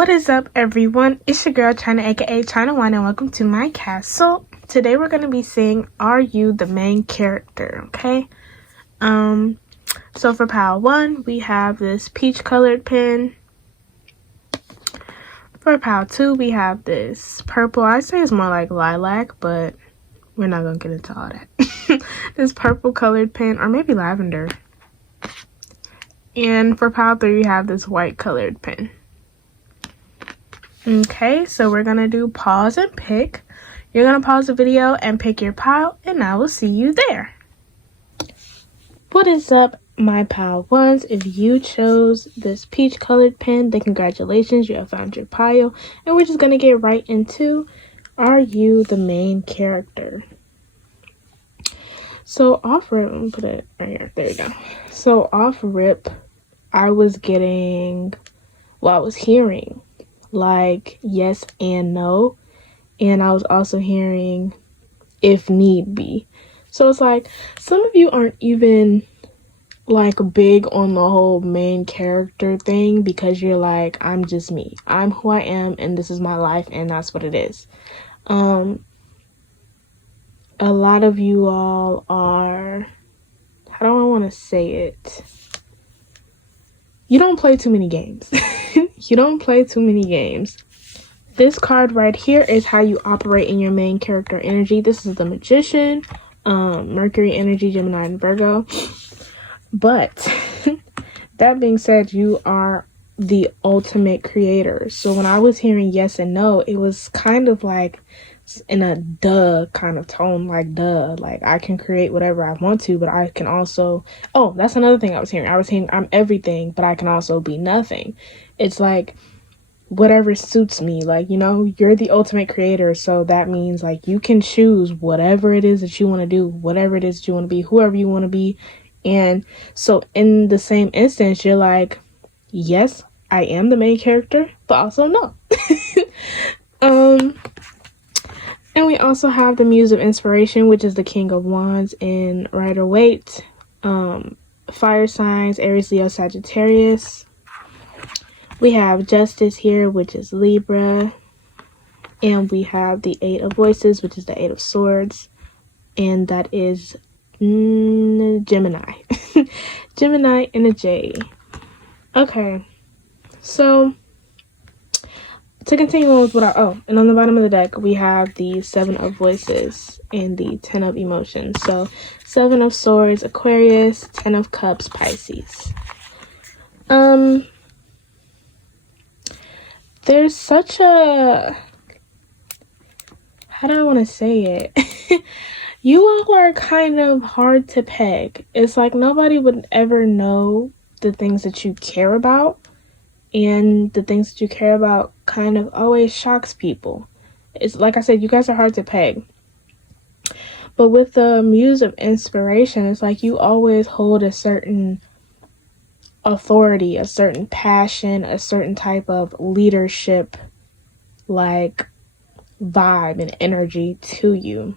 What is up, everyone? It's your girl China, aka China One, and welcome to my castle. Today we're going to be seeing, are you the main character? Okay. So for pile 1, we have this peach colored pen. For pile 2, we have this purple. I say it's more like lilac, but we're not going to get into all that. This purple colored pen, or maybe lavender. And for pile 3, we have this white colored pen. Okay, so we're gonna do pause and pick. You're gonna pause the video and pick your pile, and I will see you there. What is up, my pile ones? If you chose this peach colored pen, then congratulations, you have found your pile. And we're just gonna get right into, are you the main character? So off rip, let me put it right here, there you go. So off rip, I was hearing like yes and no, and I was also hearing if need be. So it's like some of you aren't even like big on the whole main character thing because you're like, I'm just me, I'm who I am, and this is my life, and that's what it is. A lot of you all are, how do I want to say it, you don't play too many games. You don't play too many games. This card right here is how you operate in your main character energy. This is the Magician, Mercury energy, Gemini, and Virgo. But that being said, you are the ultimate creator. So when I was hearing yes and no, it was kind of like in a duh kind of tone, like duh, like I can create whatever I want to, but I can also, oh, that's another thing I was hearing I'm everything, but I can also be nothing. It's like whatever suits me, like, you know, you're the ultimate creator, so that means like you can choose whatever it is that you want to do, whatever it is that you want to be, whoever you want to be. And so in the same instance, you're like, yes, I am the main character, but also no. And we also have the Muse of Inspiration, which is the King of Wands in Rider-Waite. Fire signs, Aries, Leo, Sagittarius. We have Justice here, which is Libra. And we have the Eight of Voices, which is the Eight of Swords. And that is Gemini. Gemini and a J. Okay. So to continue on with what and on the bottom of the deck, we have the Seven of Voices and the 10 of Emotions. So 7 of Swords, Aquarius, 10 of Cups, Pisces. There's such a, how do I want to say it? You all are kind of hard to peg. It's like nobody would ever know the things that you care about. And the things that you care about kind of always shocks people. It's like I said, you guys are hard to peg. But with the Muse of Inspiration, it's like you always hold a certain authority, a certain passion, a certain type of leadership, like vibe and energy to you.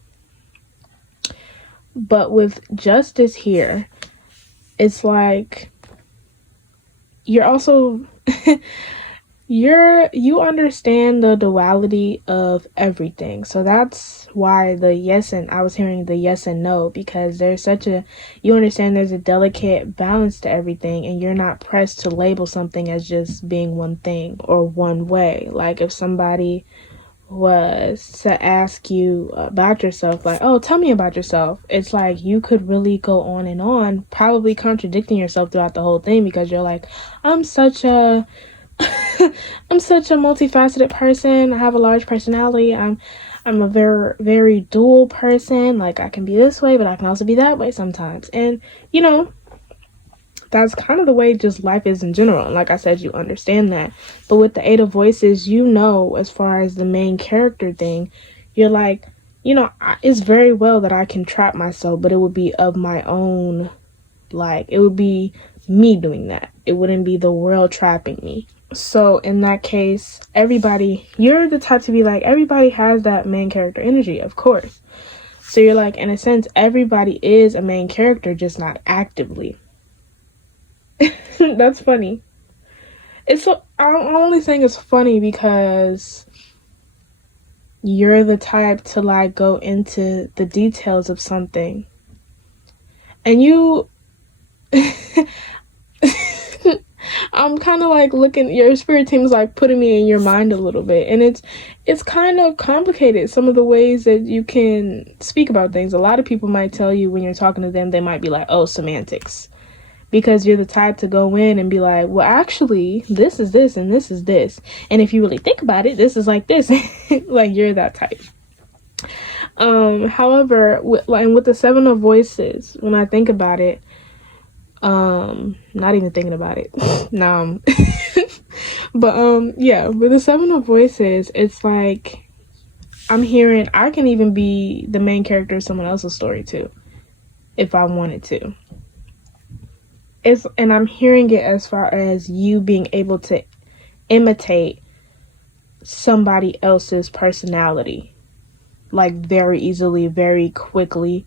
But with Justice here, it's like you're also you understand the duality of everything. So that's why the yes, and I was hearing the yes and no, because there's you understand there's a delicate balance to everything, and you're not pressed to label something as just being one thing or one way. Like if somebody was to ask you about yourself, like, oh, tell me about yourself, it's like you could really go on and on, probably contradicting yourself throughout the whole thing, because you're like, I'm such a multifaceted person, I have a large personality, I'm a very, very dual person, like I can be this way, but I can also be that way sometimes. And you know, that's kind of the way just life is in general. And like I said, you understand that. But with the Eight of Voices, you know, as far as the main character thing, you're like, you know, it's very well that I can trap myself, but it would be of my own, like, it would be me doing that. It wouldn't be the world trapping me. So in that case, everybody, you're the type to be like, everybody has that main character energy, of course. So you're like, in a sense, everybody is a main character, just not actively. That's funny. I'm only saying it's funny because you're the type to like go into the details of something, and you I'm kind of like looking, your spirit team's like putting me in your mind a little bit, and it's kind of complicated, some of the ways that you can speak about things. A lot of people might tell you when you're talking to them, they might be like, oh, semantics, because you're the type to go in and be like, well, actually, this is this and this is this, and if you really think about it, this is like this. Like, you're that type. However, with the Seven of Voices, when I think about it, not even thinking about it. No. But yeah, with the Seven of Voices, it's like I'm hearing I can even be the main character of someone else's story too, if I wanted to. And I'm hearing it as far as you being able to imitate somebody else's personality, like very easily, very quickly.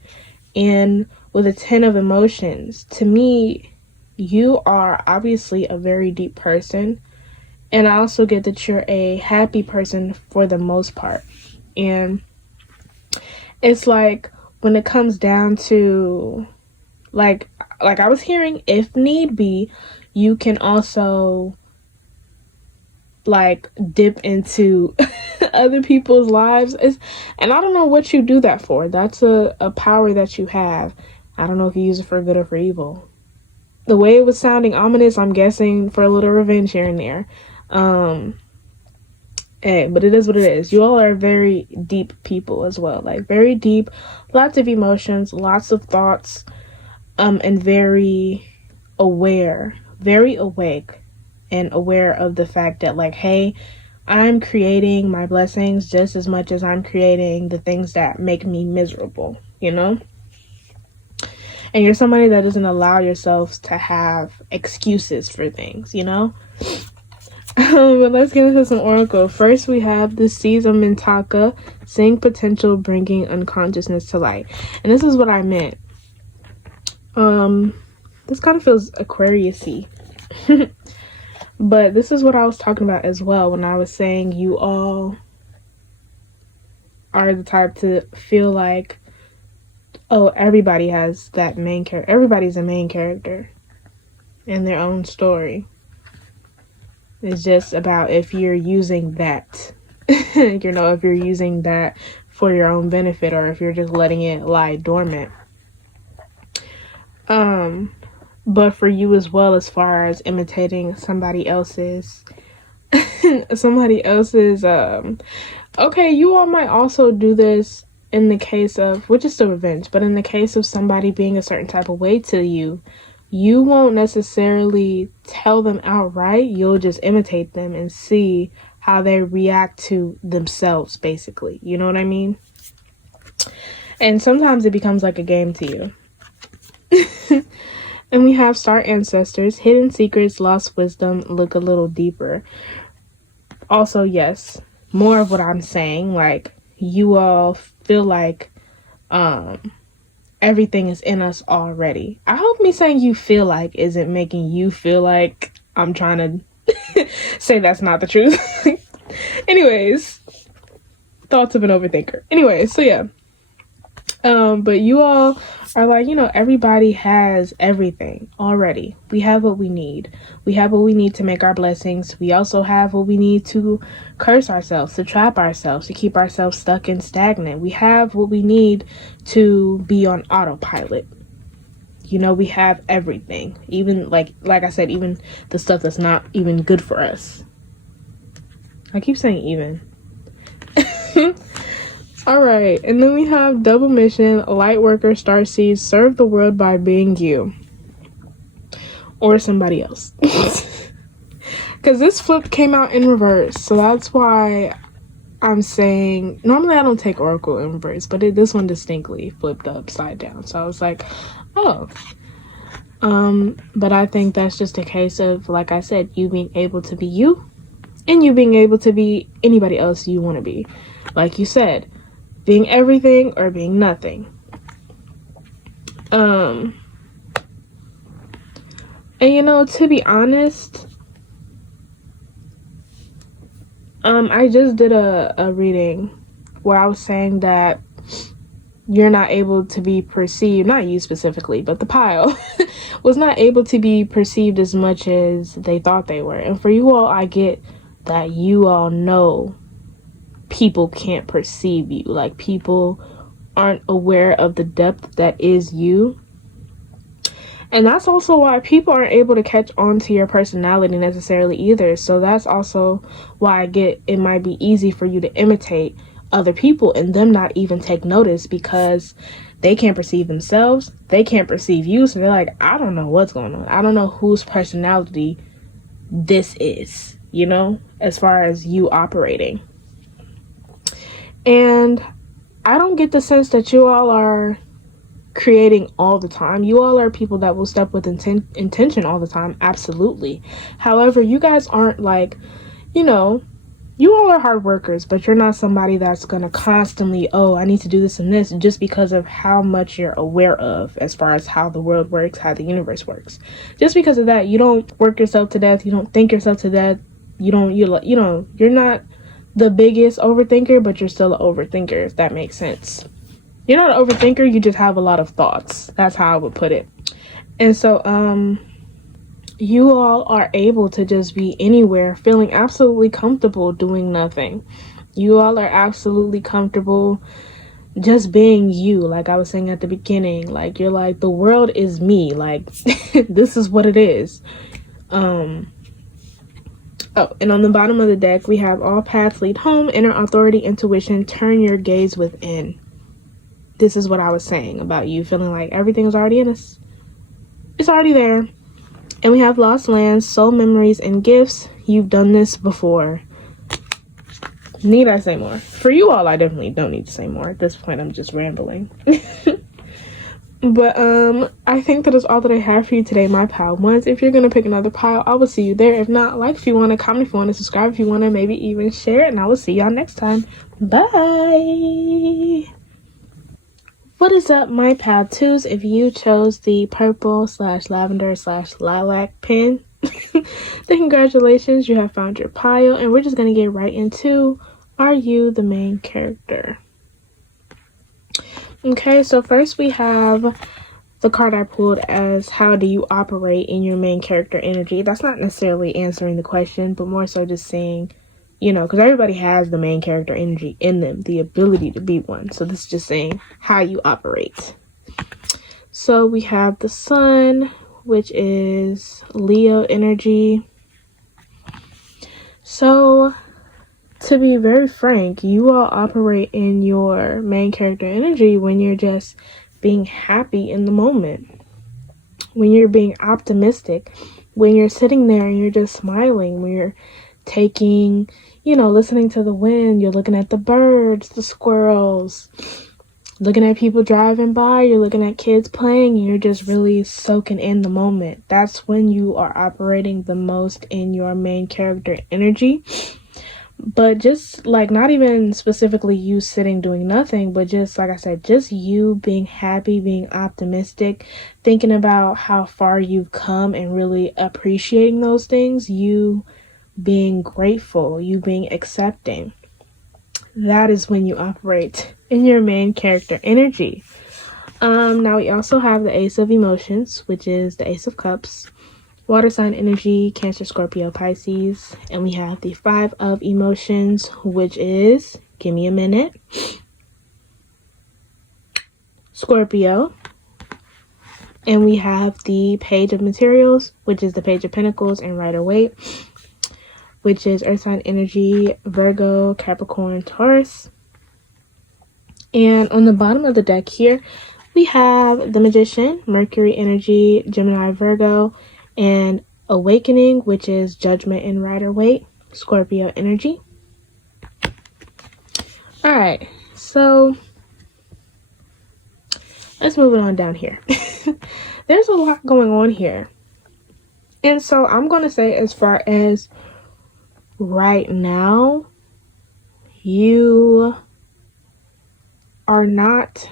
And with a 10 of emotions, to me, you are obviously a very deep person. And I also get that you're a happy person for the most part. And it's like when it comes down to like I was hearing, if need be, you can also like dip into other people's lives. And I don't know what you do that for. That's a power that you have. I don't know if you use it for good or for evil. The way it was sounding ominous, I'm guessing for a little revenge here and there. But it is what it is. You all are very deep people as well. Like, very deep, lots of emotions, lots of thoughts, and very aware, very awake, and aware of the fact that, like, hey, I'm creating my blessings just as much as I'm creating the things that make me miserable, you know? And you're somebody that doesn't allow yourself to have excuses for things, you know? But let's get into some oracle. First, we have the Seeds of Mintaka, seeing potential, bringing unconsciousness to light. And this is what I meant. This kind of feels Aquarius-y. But this is what I was talking about as well when I was saying you all are the type to feel like, oh, everybody has that main character. Everybody's a main character in their own story. It's just about if you're using that, you know, if you're using that for your own benefit or if you're just letting it lie dormant. But for you as well, as far as imitating somebody else's, okay, you all might also do this in the case of, which is still revenge, but in the case of somebody being a certain type of way to you, you won't necessarily tell them outright. You'll just imitate them and see how they react to themselves, basically. You know what I mean? And sometimes it becomes like a game to you. And we have star ancestors, hidden secrets, lost wisdom, look a little deeper. Also, yes, more of what I'm saying, like, you all feel like everything is in us already. I hope me saying you feel like isn't making you feel like I'm trying to say that's not the truth. Anyways, thoughts of an overthinker. Anyways, so yeah. But you all are like, you know, everybody has everything already. We have what we need. We have what we need to make our blessings. We also have what we need to curse ourselves, to trap ourselves, to keep ourselves stuck and stagnant. We have what we need to be on autopilot. You know, we have everything. Even like I said, even the stuff that's not even good for us. I keep saying even. All right, and then we have double mission, light worker, starseed, serve the world by being you or somebody else. Because this flip came out in reverse, so that's why I'm saying, normally I don't take oracle in reverse, but this one distinctly flipped upside down, so I was like, oh. But I think that's just a case of, like I said, you being able to be you and you being able to be anybody else you want to be. Like you said, being everything or being nothing. And you know, to be honest, I just did a reading where I was saying that you're not able to be perceived, not you specifically, but the pile was not able to be perceived as much as they thought they were. And for you all, I get that you all know people can't perceive you. Like, people aren't aware of the depth that is you. And that's also why people aren't able to catch on to your personality necessarily either. So that's also why I get it might be easy for you to imitate other people and them not even take notice, because they can't perceive themselves. They can't perceive you. So they're like, I don't know what's going on. I don't know whose personality this is, you know, as far as you operating. And I don't get the sense that you all are creating all the time. You all are people that will step with intention all the time, absolutely. However, you guys aren't like, you know, you all are hard workers, but you're not somebody that's gonna constantly, oh, I need to do this and this, just because of how much you're aware of as far as how the world works, how the universe works. Just because of that, you don't work yourself to death, you don't think yourself to death, you're not the biggest overthinker, but you're still an overthinker, if that makes sense. You're not an overthinker, you just have a lot of thoughts. That's how I would put it. And so, you all are able to just be anywhere, feeling absolutely comfortable doing nothing. You all are absolutely comfortable just being you, like I was saying at the beginning. Like, you're like, the world is me. Like, this is what it is. Oh, and on the bottom of the deck, we have all paths lead home, inner authority, intuition, turn your gaze within. This is what I was saying about you feeling like everything is already in us. It's already there. And we have lost lands, soul memories, and gifts. You've done this before. Need I say more? For you all, I definitely don't need to say more. At this point, I'm just rambling. But I think that is all that I have for you today, my pile ones. If you're going to pick another pile, I will see you there. If not, like if you want to, comment if you want to, subscribe if you want to, maybe even share it. And I will see y'all next time. Bye! What is up, my pal twos? If you chose the purple / lavender / lilac pen, then congratulations, you have found your pile. And we're just going to get right into, are you the main character? Okay, so first we have the card I pulled as how do you operate in your main character energy. That's not necessarily answering the question, but more so just saying, you know, because everybody has the main character energy in them, the ability to be one. So this is just saying how you operate. So we have the sun, which is Leo energy. So to be very frank, you all operate in your main character energy when you're just being happy in the moment, when you're being optimistic, when you're sitting there and you're just smiling, when you're taking, you know, listening to the wind, you're looking at the birds, the squirrels, looking at people driving by, you're looking at kids playing, and you're just really soaking in the moment. That's when you are operating the most in your main character energy. But just like, not even specifically you sitting doing nothing, but just like I said, just you being happy, being optimistic, thinking about how far you've come and really appreciating those things, you being grateful, you being accepting. That is when you operate in your main character energy. Now we also have the Ace of Emotions, which is the Ace of Cups, water sign energy, Cancer, Scorpio, Pisces. And we have the Five of Emotions, which is, give me a minute, Scorpio. And we have the Page of Materials, which is the Page of Pentacles and Rider-Waite, which is earth sign energy, Virgo, Capricorn, Taurus. And on the bottom of the deck here, we have the Magician, Mercury energy, Gemini, Virgo, and Awakening, which is Judgment and Rider-Waite, Scorpio energy. All right, so let's move it on down here. There's a lot going on here. And so I'm going to say, as far as right now, you are not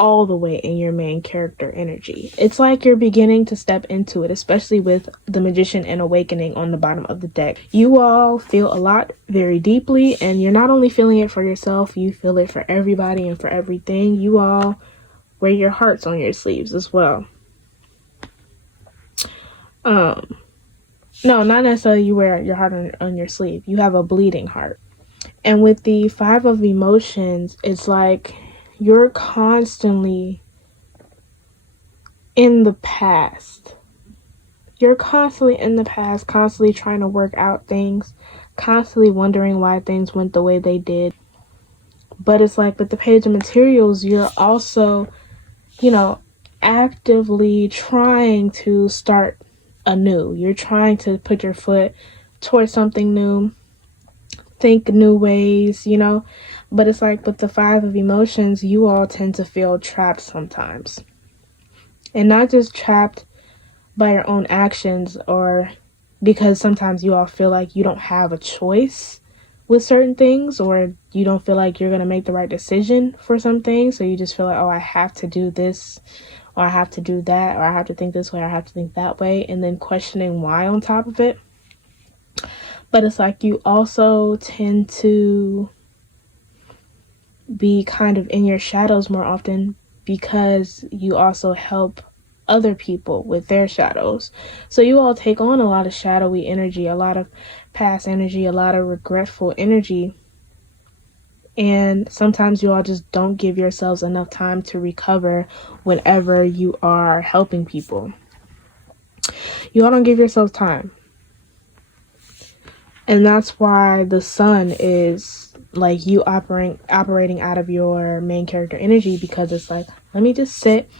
all the way in your main character energy. It's like you're beginning to step into it, especially with the Magician and Awakening on the bottom of the deck. You all feel a lot very deeply, and you're not only feeling it for yourself, you feel it for everybody and for everything. You all wear your hearts on your sleeves as well. No, not necessarily you wear your heart on your sleeve. You have a bleeding heart. And with the Five of Emotions, it's like you're constantly in the past. You're constantly in the past, constantly trying to work out things, constantly wondering why things went the way they did. But it's like with the Page of Materials, you're also, actively trying to start anew. You're trying to put your foot towards something new, think new ways, But it's like with the Five of Emotions, you all tend to feel trapped sometimes. And not just trapped by your own actions, or because sometimes you all feel like you don't have a choice with certain things, or you don't feel like you're going to make the right decision for some things. So you just feel like, oh, I have to do this, or I have to do that, or I have to think this way, or I have to think that way, and then questioning why on top of it. But it's like you also tend to be kind of in your shadows more often, because you also help other people with their shadows. So you all take on a lot of shadowy energy, a lot of past energy, a lot of regretful energy. And sometimes you all just don't give yourselves enough time to recover whenever you are helping people. You all don't give yourselves time. And that's why the Sun is like you operating out of your main character energy, because it's like, let me just sit,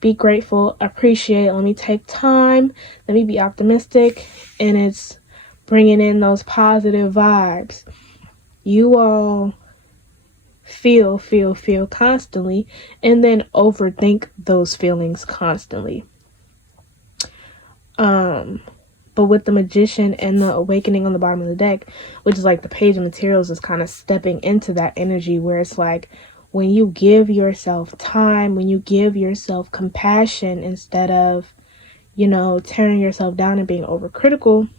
be grateful, appreciate, let me take time, let me be optimistic, and it's bringing in those positive vibes. You all feel constantly, and then overthink those feelings constantly. But with the Magician and the Awakening on the bottom of the deck, which is like the Page of Materials, is kind of stepping into that energy where it's like, when you give yourself time, when you give yourself compassion instead of, tearing yourself down and being overcritical,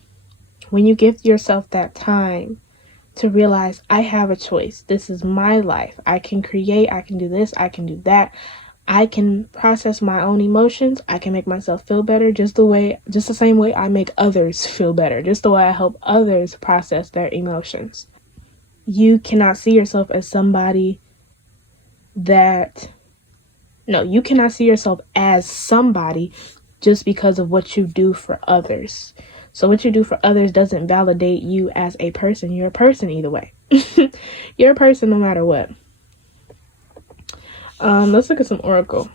when you give yourself that time to realize, I have a choice. This is my life. I can create, I can do this, I can do that. I can process my own emotions. I can make myself feel better just the same way I make others feel better, just the way I help others process their emotions. You cannot see yourself as somebody you cannot see yourself as somebody just because of what you do for others. So what you do for others doesn't validate you as a person. You're a person either way. You're a person no matter what. Let's look at some oracle.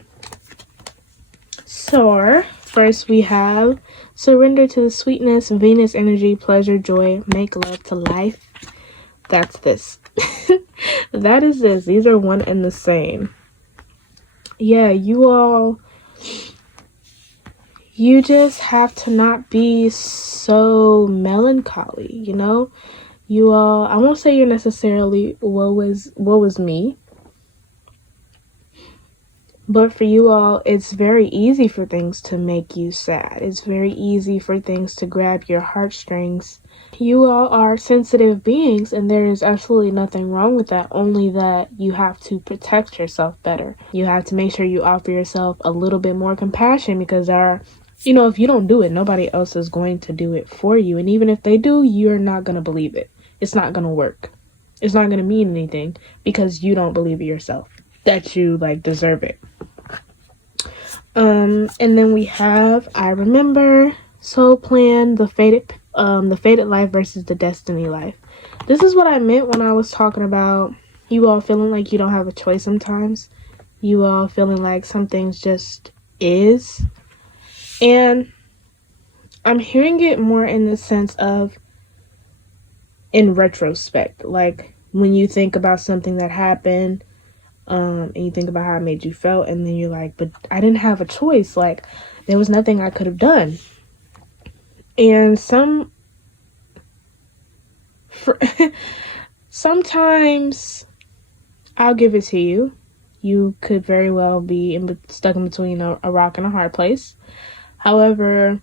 So first we have surrender to the sweetness, Venus energy, pleasure, joy, make love to life. That's this. That is this. These are one and the same. Yeah, you just have to not be so melancholy, You all, I won't say you're necessarily woe is me. But for you all, it's very easy for things to make you sad. It's very easy for things to grab your heartstrings. You all are sensitive beings, and there is absolutely nothing wrong with that, only that you have to protect yourself better. You have to make sure you offer yourself a little bit more compassion, because if you don't do it, nobody else is going to do it for you. And even if they do, you're not going to believe it. It's not going to work. It's not going to mean anything because you don't believe it yourself, that you deserve it. And then we have I Remember, Soul Plan, the fated life versus the destiny life. This is what I meant when I was talking about you all feeling like you don't have a choice sometimes. You all feeling like some things just is. And I'm hearing it more in the sense of in retrospect, like when you think about something that happened, and you think about how it made you feel, and then you're like, but I didn't have a choice. Like, there was nothing I could have done. And sometimes I'll give it to you. You could very well be stuck in between a rock and a hard place. However,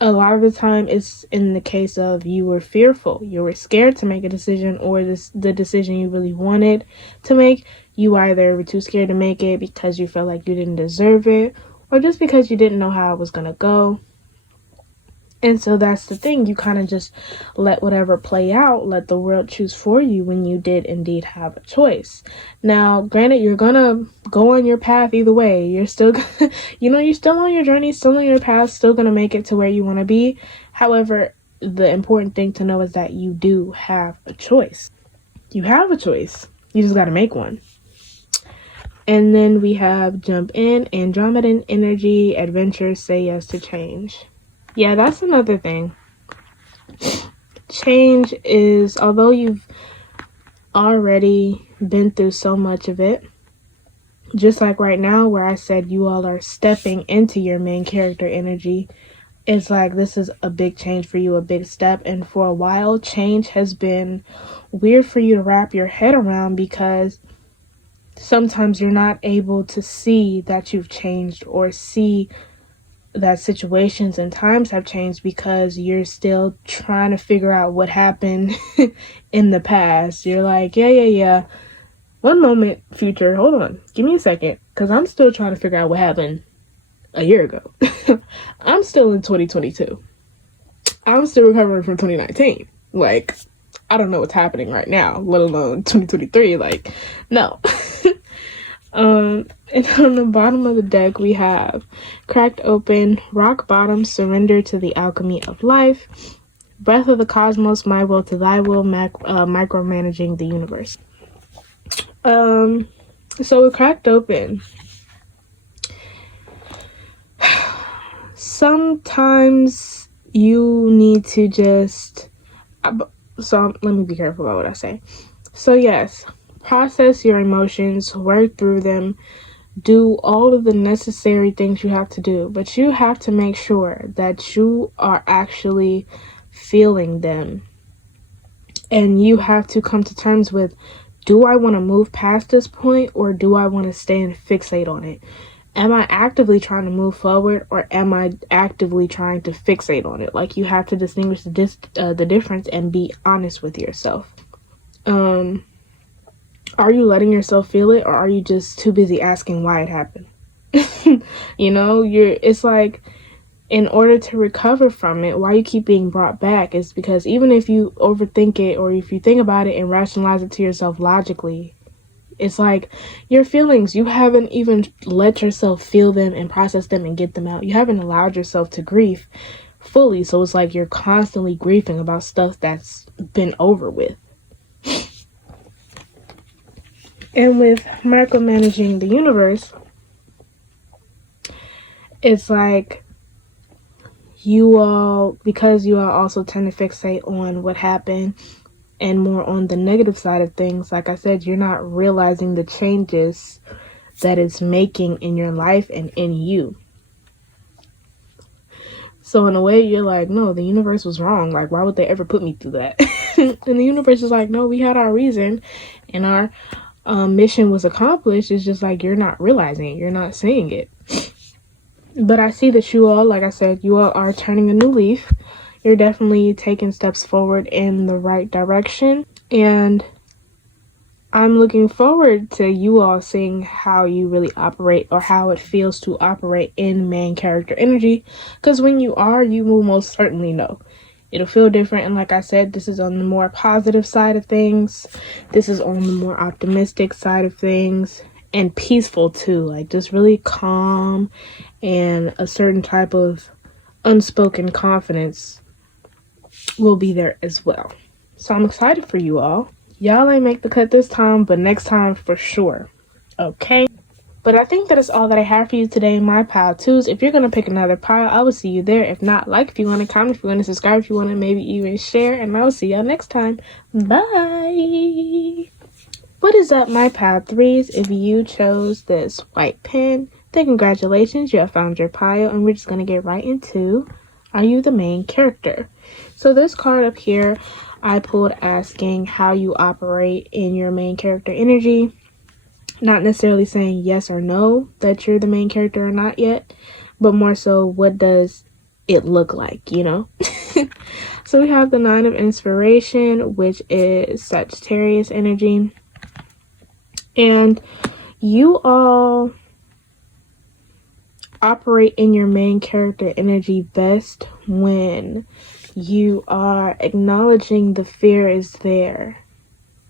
a lot of the time it's in the case of you were fearful, you were scared to make a decision, or the decision you really wanted to make, you either were too scared to make it because you felt like you didn't deserve it, or just because you didn't know how it was going to go. And so that's the thing, you kind of just let whatever play out, let the world choose for you when you did indeed have a choice. Now, granted, you're gonna go on your path either way. You're still, you're still on your journey, still on your path, still gonna make it to where you want to be. However, the important thing to know is that you do have a choice. You have a choice. You just gotta make one. And then we have jump in, Andromedan energy, adventure, say yes to change. Yeah, that's another thing. Change is, although you've already been through so much of it, just like right now where I said you all are stepping into your main character energy, it's like this is a big change for you, a big step. And for a while, change has been weird for you to wrap your head around because sometimes you're not able to see that you've changed or see that situations and times have changed because you're still trying to figure out what happened in the past. You're like, yeah. One moment, future, hold on. Give me a second, because I'm still trying to figure out what happened a year ago. I'm still in 2022. I'm still recovering from 2019. Like, I don't know what's happening right now, let alone 2023. Like, no. And on the bottom of the deck, we have cracked open, rock bottom, surrender to the alchemy of life, breath of the cosmos, my will to thy will, micromanaging the universe. So with cracked open, sometimes you need to just, so let me be careful about what I say. So yes, process your emotions, work through them, do all of the necessary things you have to do, but you have to make sure that you are actually feeling them. And you have to come to terms with, do I want to move past this point, or do I want to stay and fixate on it? Am I actively trying to move forward, or am I actively trying to fixate on it? Like, you have to distinguish the difference and be honest with yourself. Are you letting yourself feel it, or are you just too busy asking why it happened? It's like, in order to recover from it, why you keep being brought back is because even if you overthink it, or if you think about it and rationalize it to yourself logically, it's like your feelings, you haven't even let yourself feel them and process them and get them out. You haven't allowed yourself to grieve fully. So it's like you're constantly grieving about stuff that's been over with. And with micromanaging the universe, it's like because you all also tend to fixate on what happened and more on the negative side of things, like I said, you're not realizing the changes that it's making in your life and in you. So in a way, you're like, no, the universe was wrong. Like, why would they ever put me through that? And the universe is like, no, we had our reason and our mission was accomplished. It's just like you're not realizing it, you're not seeing it. But I see that you all, like I said, you all are turning a new leaf. You're definitely taking steps forward in the right direction, and I'm looking forward to you all seeing how you really operate, or how it feels to operate in main character energy, because when you will most certainly know. It'll feel different, and like I said, this is on the more positive side of things. This is on the more optimistic side of things, and peaceful too, like just really calm, and a certain type of unspoken confidence will be there as well. So I'm excited for you all. Y'all ain't make the cut this time, but next time for sure. Okay? But I think that is all that I have for you today, my pile twos. If you're going to pick another pile, I will see you there. If not, like if you want to, comment if you want to, subscribe if you want to, maybe even share. And I will see y'all next time. Bye! What is up, my pile threes? If you chose this white pen, then congratulations, you have found your pile. And we're just going to get right into, are you the main character? So this card up here, I pulled asking how you operate in your main character energy. Not necessarily saying yes or no that you're the main character or not yet, but more so what does it look like, you know? So we have the Nine of Inspiration, which is Sagittarius energy. And you all operate in your main character energy best when you are acknowledging the fear is there,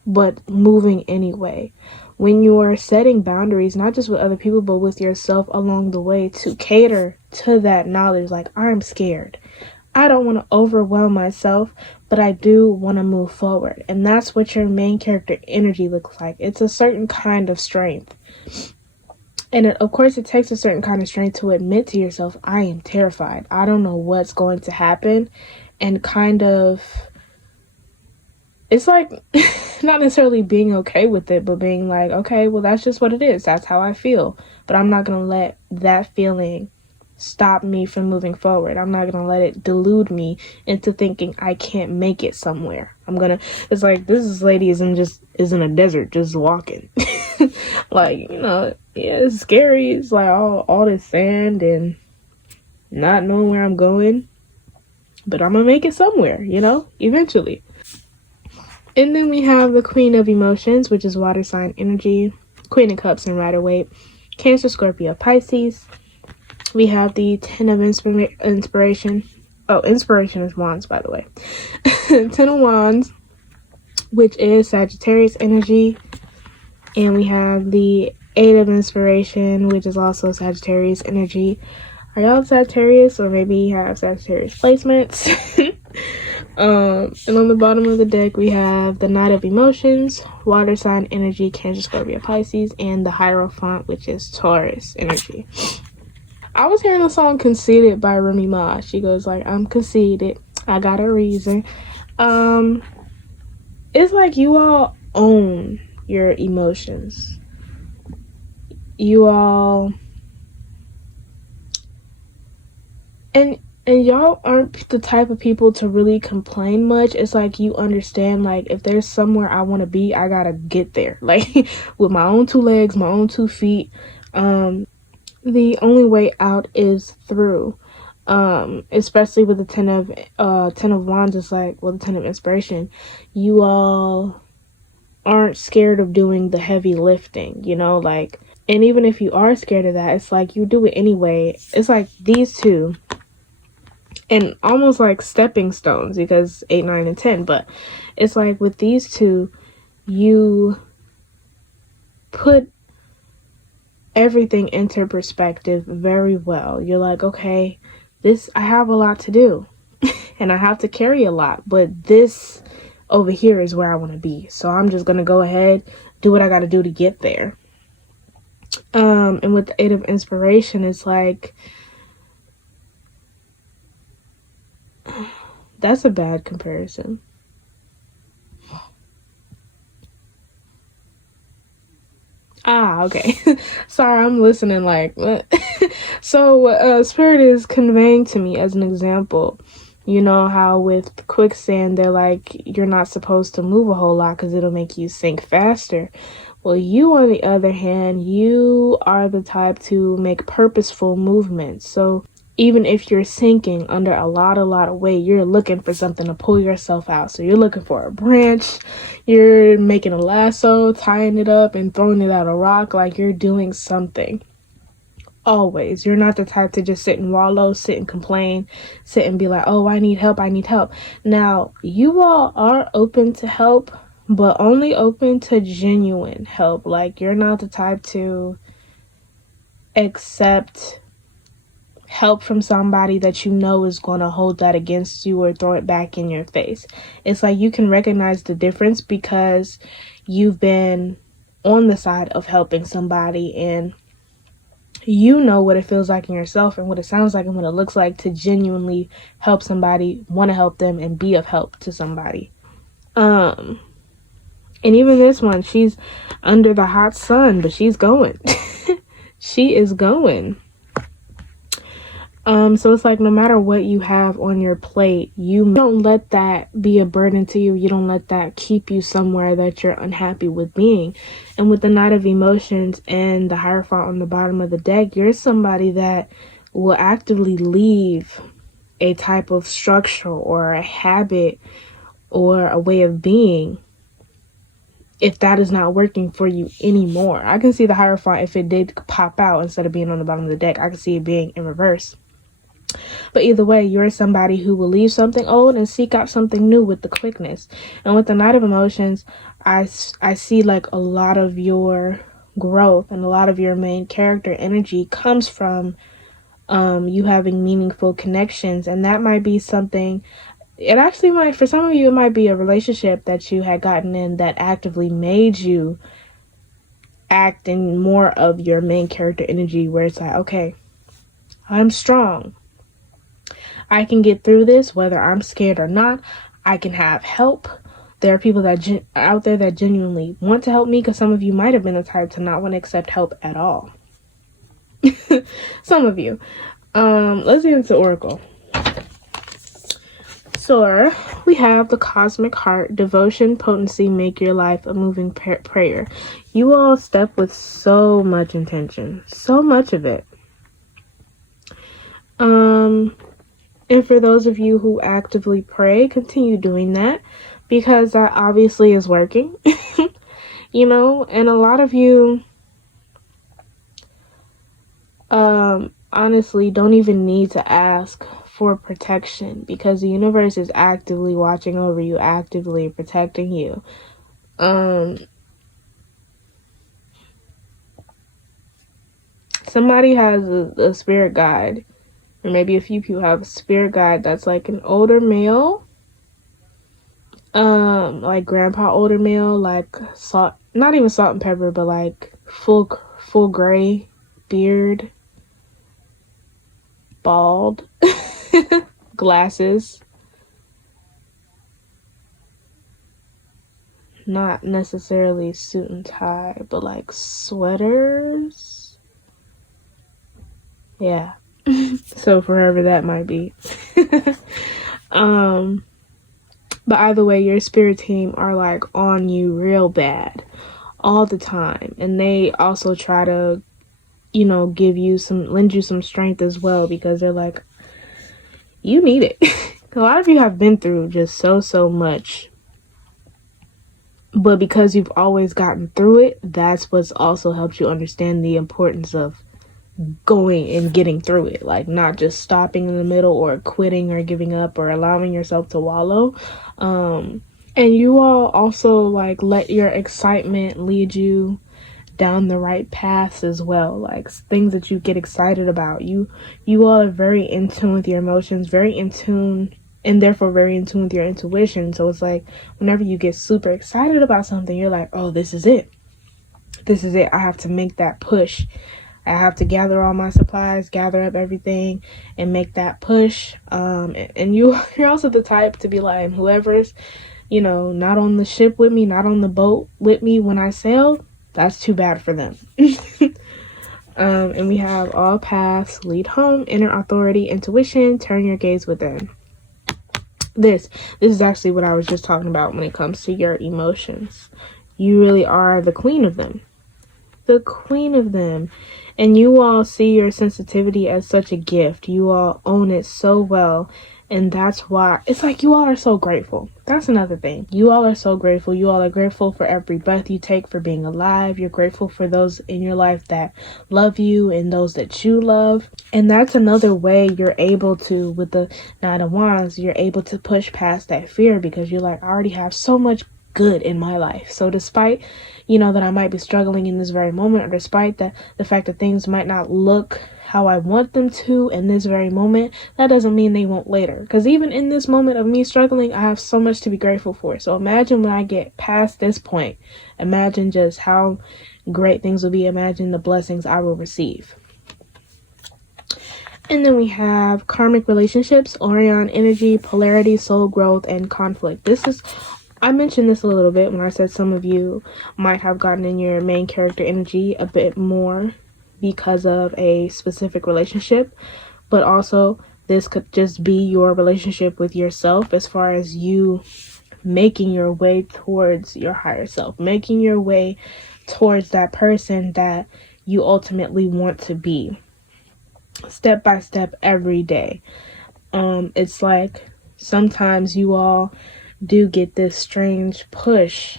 but moving anyway. When you are setting boundaries, not just with other people, but with yourself along the way to cater to that knowledge. Like, I'm scared. I don't want to overwhelm myself, but I do want to move forward. And that's what your main character energy looks like. It's a certain kind of strength. And of course, it takes a certain kind of strength to admit to yourself, I am terrified. I don't know what's going to happen. And kind of, it's like not necessarily being okay with it, but being like, okay, well, that's just what it is. That's how I feel. But I'm not going to let that feeling stop me from moving forward. I'm not going to let it delude me into thinking I can't make it somewhere. It's like this lady is in a desert just walking. Like, you know, yeah, it's scary. It's like all this sand and not knowing where I'm going. But I'm going to make it somewhere, you know, eventually. And then we have the Queen of Emotions, which is water sign energy, Queen of Cups and Rider-Waite, Cancer, Scorpio, Pisces. We have the Ten of Inspiration. Oh, Inspiration is Wands, by the way. Ten of Wands, which is Sagittarius energy. And we have the Eight of Inspiration, which is also Sagittarius energy. Are y'all Sagittarius, or maybe you have Sagittarius placements? And on the bottom of the deck, we have the Knight of Emotions, water sign energy, Cancer, Scorpio, Pisces, and the Hierophant, which is Taurus energy. I was hearing the song Conceited by Remy Ma. She goes like, I'm conceited, I got a reason. It's like you all own your emotions. You all, and y'all aren't the type of people to really complain much. It's like you understand, like, if there's somewhere I want to be, I gotta get there. Like, with my own two legs, my own 2 feet. The only way out is through. Especially with the Ten of Wands, it's like, well, the Ten of Inspiration, you all aren't scared of doing the heavy lifting, you know, like, and even if you are scared of that, it's like you do it anyway. It's like these two, and almost like stepping stones, because 8, 9, and 10, but it's like with these two, you put everything into perspective very well. You're like, okay, I have a lot to do and I have to carry a lot, but this over here is where I want to be. So I'm just going to go ahead, do what I got to do to get there. And with the Eight of Inspiration, it's like, that's a bad comparison. Okay. Sorry, I'm listening like, what? So what Spirit is conveying to me as an example, you know how with quicksand, they're like, you're not supposed to move a whole lot because it'll make you sink faster. Well, you, on the other hand, you are the type to make purposeful movements. So even if you're sinking under a lot of weight, you're looking for something to pull yourself out. So you're looking for a branch, you're making a lasso, tying it up and throwing it at a rock, like you're doing something. Always. You're not the type to just sit and wallow, sit and complain, sit and be like, oh, I need help. Now, you all are open to help, but only open to genuine help. Like, you're not the type to accept help from somebody that you know is going to hold that against you or throw it back in your face. It's like you can recognize the difference because you've been on the side of helping somebody, and you know what it feels like in yourself and what it sounds like and what it looks like to genuinely help somebody, want to help them, and be of help to somebody. And even this one, she's under the hot sun, but she's going. She is going. So it's like no matter what you have on your plate, you don't let that be a burden to you. You don't let that keep you somewhere that you're unhappy with being. And with the Knight of Emotions and the Hierophant on the bottom of the deck, you're somebody that will actively leave a type of structure or a habit or a way of being if that is not working for you anymore. I can see the Hierophant, if it did pop out instead of being on the bottom of the deck, I can see it being in reverse. But either way, you're somebody who will leave something old and seek out something new with the quickness. And with the Knight of Emotions, I see like a lot of your growth and a lot of your main character energy comes from you having meaningful connections. And that might be something, it actually might, for some of you, it might be a relationship that you had gotten in that actively made you act in more of your main character energy, where it's like, okay, I'm strong. I can get through this, whether I'm scared or not. I can have help. There are people that out there that genuinely want to help me, because some of you might have been the type to not want to accept help at all. Some of you. Let's get into Oracle. So we have the Cosmic Heart, devotion, potency, make your life a moving prayer. You all step with so much intention, so much of it. And for those of you who actively pray, continue doing that, because that obviously is working. You know, and a lot of you honestly don't even need to ask for protection, because the universe is actively watching over you, actively protecting you. Somebody has a spirit guide, or maybe a few people have a spirit guide that's like an older male, like grandpa older male, like salt, not even salt and pepper, but like full gray beard, bald, glasses, not necessarily suit and tie, but like sweaters. Yeah. So forever that might be. But either way, your spirit team are like on you real bad all the time, and they also try to, you know, lend you some strength as well, because they're like, you need it. A lot of you have been through just so much, but because you've always gotten through it, that's what's also helped you understand the importance of going and getting through it, like not just stopping in the middle or quitting or giving up or allowing yourself to wallow. And you all also like let your excitement lead you down the right paths as well, like things that you get excited about. You all are very in tune with your emotions, very in tune, and therefore very in tune with your intuition. So it's like whenever you get super excited about something, you're like, oh, this is it, I have to make that push. I have to gather all my supplies, gather up everything, and make that push. And you're also the type to be like, whoever's, you know, not on the ship with me, not on the boat with me when I sail, that's too bad for them. And we have all paths lead home, inner authority, intuition, turn your gaze within. This is actually what I was just talking about when it comes to your emotions. You really are the queen of them. The queen of them. And you all see your sensitivity as such a gift. You all own it so well. And that's why it's like you all are so grateful. That's another thing. You all are so grateful. You all are grateful for every breath you take, for being alive. You're grateful for those in your life that love you and those that you love. And that's another way you're able to, with the Nine of Wands, you're able to push past that fear, because you're like, I already have so much good in my life. So despite, you know, that I might be struggling in this very moment, or despite the fact that things might not look how I want them to in this very moment, that doesn't mean they won't later. Because even in this moment of me struggling, I have so much to be grateful for. So imagine when I get past this point, imagine just how great things will be. Imagine the blessings I will receive. And then we have karmic relationships, Orion energy, polarity, soul growth, and conflict. I mentioned this a little bit when I said some of you might have gotten in your main character energy a bit more because of a specific relationship. but also this could just be your relationship with yourself, as far as you making your way towards your higher self, making your way towards that person that you ultimately want to be, step by step, every day. It's like sometimes you all do get this strange push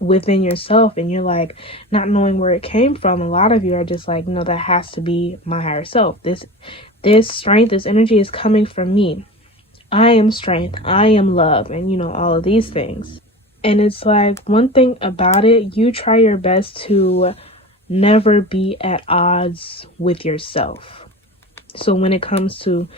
within yourself, and you're like not knowing where it came from. A lot of you are just like, no, that has to be my higher self. This strength, this energy is coming from me. I am strength, I am love, and all of these things. And it's like, one thing about it, you try your best to never be at odds with yourself. So when it comes to,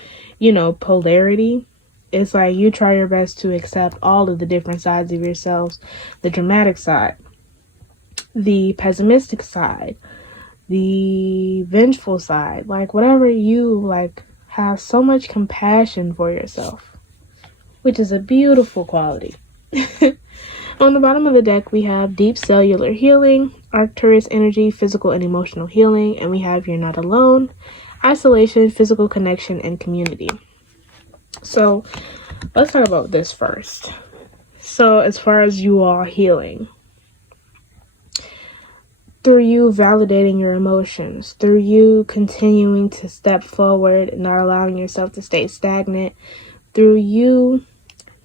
polarity, it's like you try your best to accept all of the different sides of yourselves, the dramatic side, the pessimistic side, the vengeful side, like whatever you like, have so much compassion for yourself, which is a beautiful quality. On the bottom of the deck, we have deep cellular healing, Arcturus energy, physical and emotional healing, and we have you're not alone, isolation, physical connection, and community. So let's talk about this first. So as far as you all healing, through you validating your emotions, through you continuing to step forward, not allowing yourself to stay stagnant, through you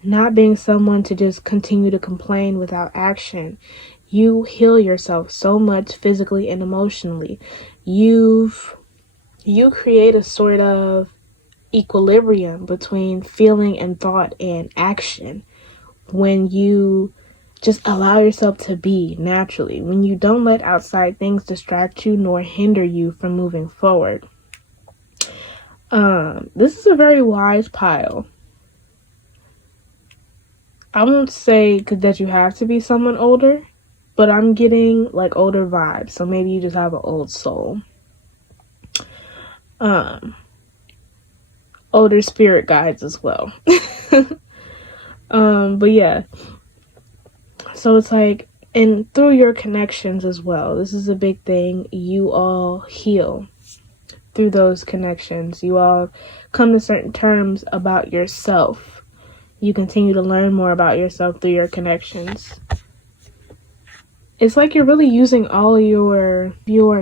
not being someone to just continue to complain without action, you heal yourself so much physically and emotionally. You create a sort of equilibrium between feeling and thought and action when you just allow yourself to be naturally, when you don't let outside things distract you nor hinder you from moving forward. This is a very wise pile. I won't say that you have to be someone older, but I'm getting like older vibes. So maybe you just have an old soul. Older spirit guides as well. But yeah. So it's like, and through your connections as well. This is a big thing. You all heal through those connections. You all come to certain terms about yourself. You continue to learn more about yourself through your connections. It's like you're really using all your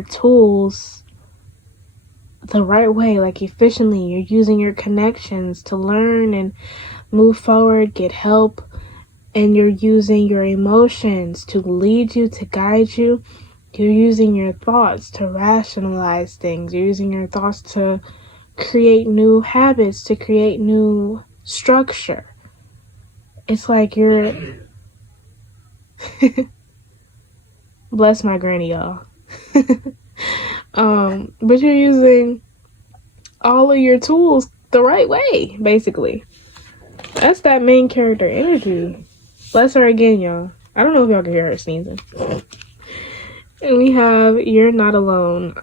tools the right way, like efficiently. You're using your connections to learn and move forward, get help, and you're using your emotions to lead you, to guide you. You're using your thoughts to rationalize things. You're using your thoughts to create new habits, to create new structure. It's like you're bless my granny, y'all. But you're using all of your tools the right way, basically. That's that main character energy. Bless her again, y'all. I don't know if y'all can hear her sneezing. And we have you're not alone,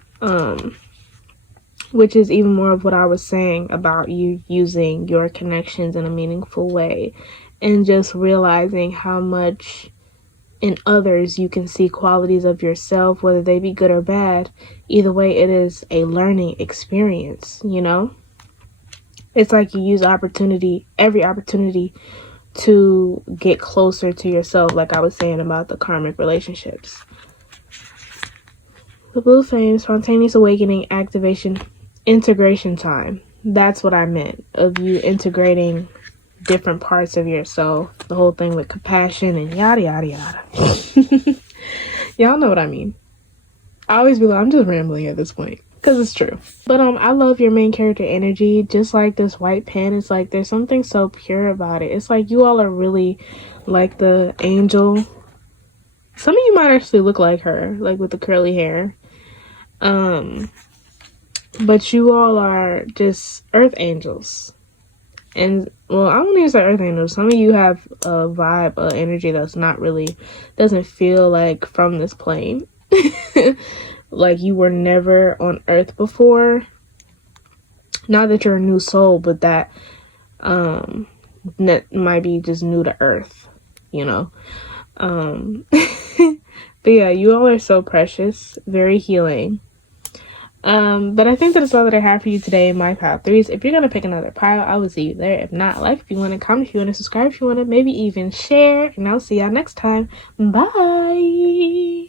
which is even more of what I was saying about you using your connections in a meaningful way and just realizing how much in others you can see qualities of yourself, whether they be good or bad. Either way, it is a learning experience, It's like you use every opportunity to get closer to yourself, like I was saying about the karmic relationships. The blue flame, spontaneous awakening, activation, integration time. That's what I meant, of you integrating different parts of yourself, the whole thing with compassion and yada yada yada. Y'all know what I mean. I always be like, I'm just rambling at this point, because it's true. But I love your main character energy. Just like this white pen, it's like there's something so pure about it. It's like you all are really like the angel. Some of you might actually look like her, like with the curly hair. But you all are just earth angels. And well, I wouldn't even say earth angels. Some of you have a vibe, energy that's not really, doesn't feel like from this plane. Like you were never on earth before. Not that you're a new soul, but that might be just new to earth, But yeah, you all are so precious, very healing. But I think that is all that I have for you today in my pile 3s. If you're gonna pick another pile, I will see you there. If not, like if you want to, comment if you want to, subscribe if you want to, maybe even share, and I'll see y'all next time. Bye.